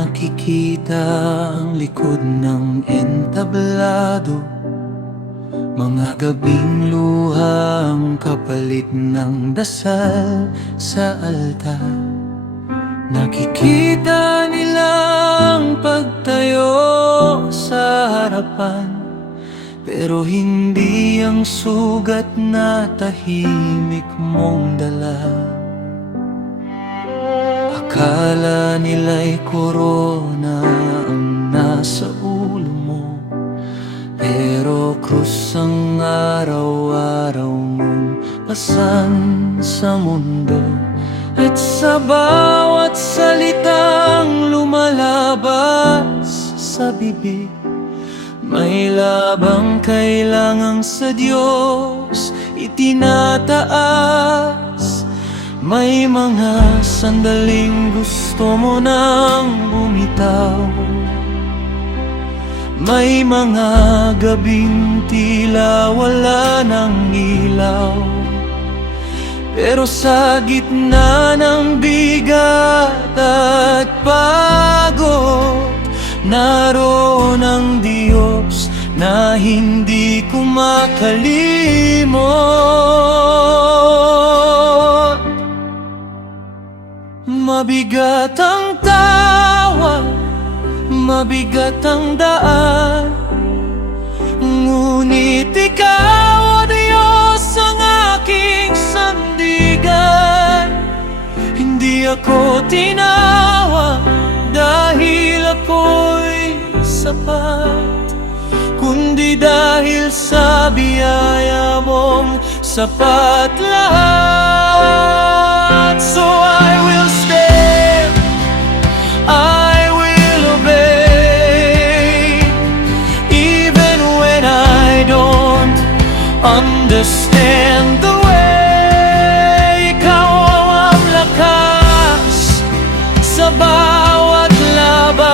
nakikita ang likod ng entablado. Mga gabing luha ang kapalit ng dasal sa altar. Nakikita nilang pagtayo sa harapan, pero hindi ang sugat na tahimik mong dala. Akala nila'y korona ang nasa ulo mo, pero krus ang araw-araw mong pasan sa mundo. At sa bawat salitang lumalabas sa bibig, may labang kailangang sa Diyos itinataas. May mga sandaling gusto mo nang bumitaw, may mga gabing tila wala ng ilaw. Pero sa gitna ng bigat at pagod, naroon ang Diyos na hindi ko makalimot. Mabigat ang tawag, mabigat ang daan, ngunit Ikaw, O Diyos, ang aking sandigan. Hindi ako tinawag dahil ako'y sapat, kundi dahil sa biyaya mong sapat lahat. So I will stand, I will obey, even when I don't understand the way. Ikaw ang lakas sa bawat laban,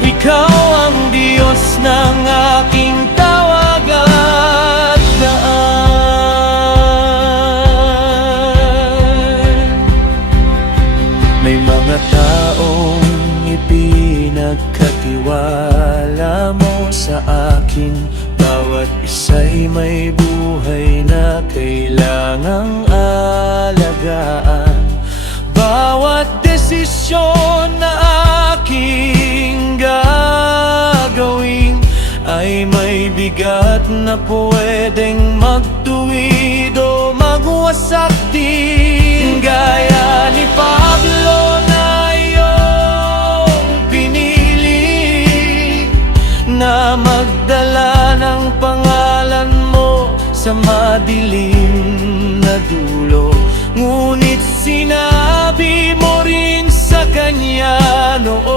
Ikaw ang Diyos ng aking tawag at daan. May mga taong ipinagkatiwala mo sa akin, bawat isa'y may buhay na kailangang alagaan. Bawat desisyon na aking gagawin ay may bigat na pwedeng magtuwid o magwasak din. Gaya ni Pablo na iyong pinili na magdala ng pangalan mo sa madilim na dulo. Ngunit sinabi mo rin sa kanya noon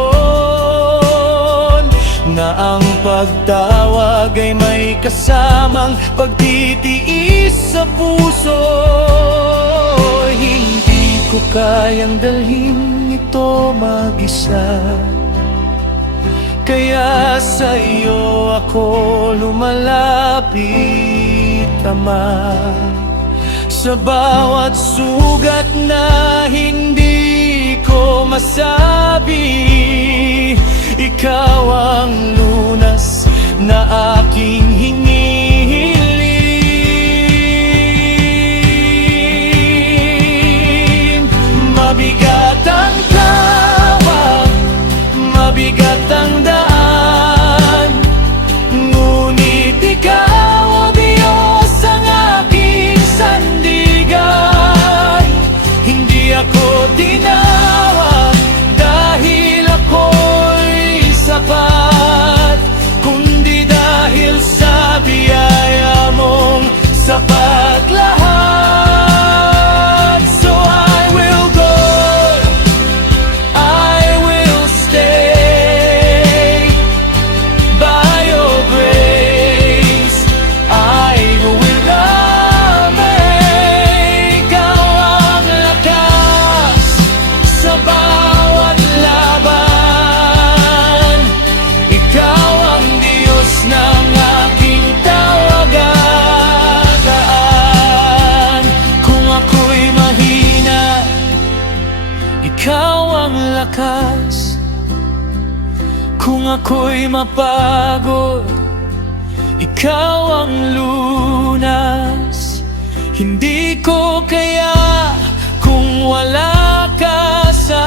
na ang pagtawag ay may kasamang pagtitiis sa puso. Hindi ko kayang dalhin ito mag-isa, kaya sa iyo ako lumalapit, Ama. Sa bawat sugat na hindi ko masabi, Ikaw ang lunas na aking hinihiling. Mabigat ang tawag, mabigat ang daan, ngunit Ikaw, O Diyos, ang aking sandigan. Hindi ako tinawag dahil ako'y sapat, kundi dahil sa biyaya mong sapat lahat. So I will go, I will stay by your grace. I will obey. Ikaw ang lakas sa bawat laban, Ikaw ang Diyos ng aking tawag at daan. ikaw ang lakas. Kung ako'y mapagod, ikaw ang lunas. Hindi ko kaya kung wala ka sa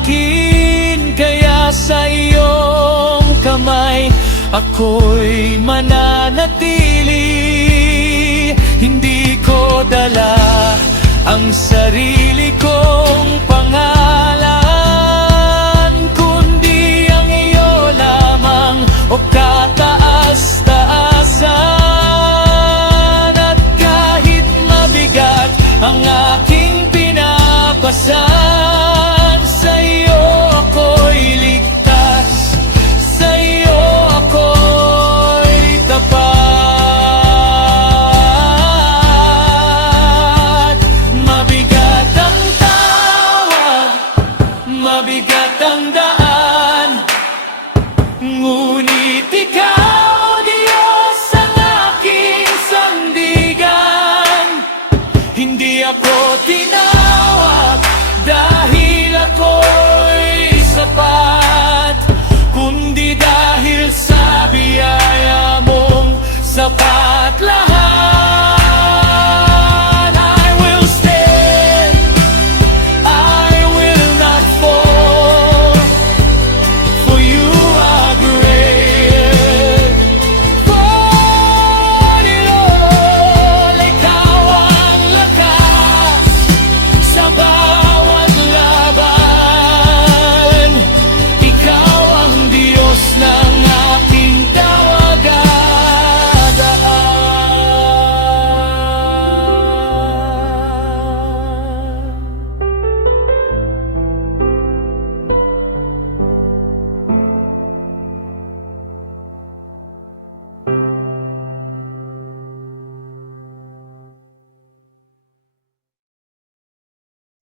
akin, kaya sa iyong kamay ako'y mananatili. Hindi ko dala ang sarili kong pangalan, kundi ang iyo lamang, o kataas-taasan. At kahit mabigat ang aking pinapasan, sa iyo ako'y ligtas, sa iyo ako'y tapat. Mabigat ang tawag, mabigat ang daan, ngunit ikaw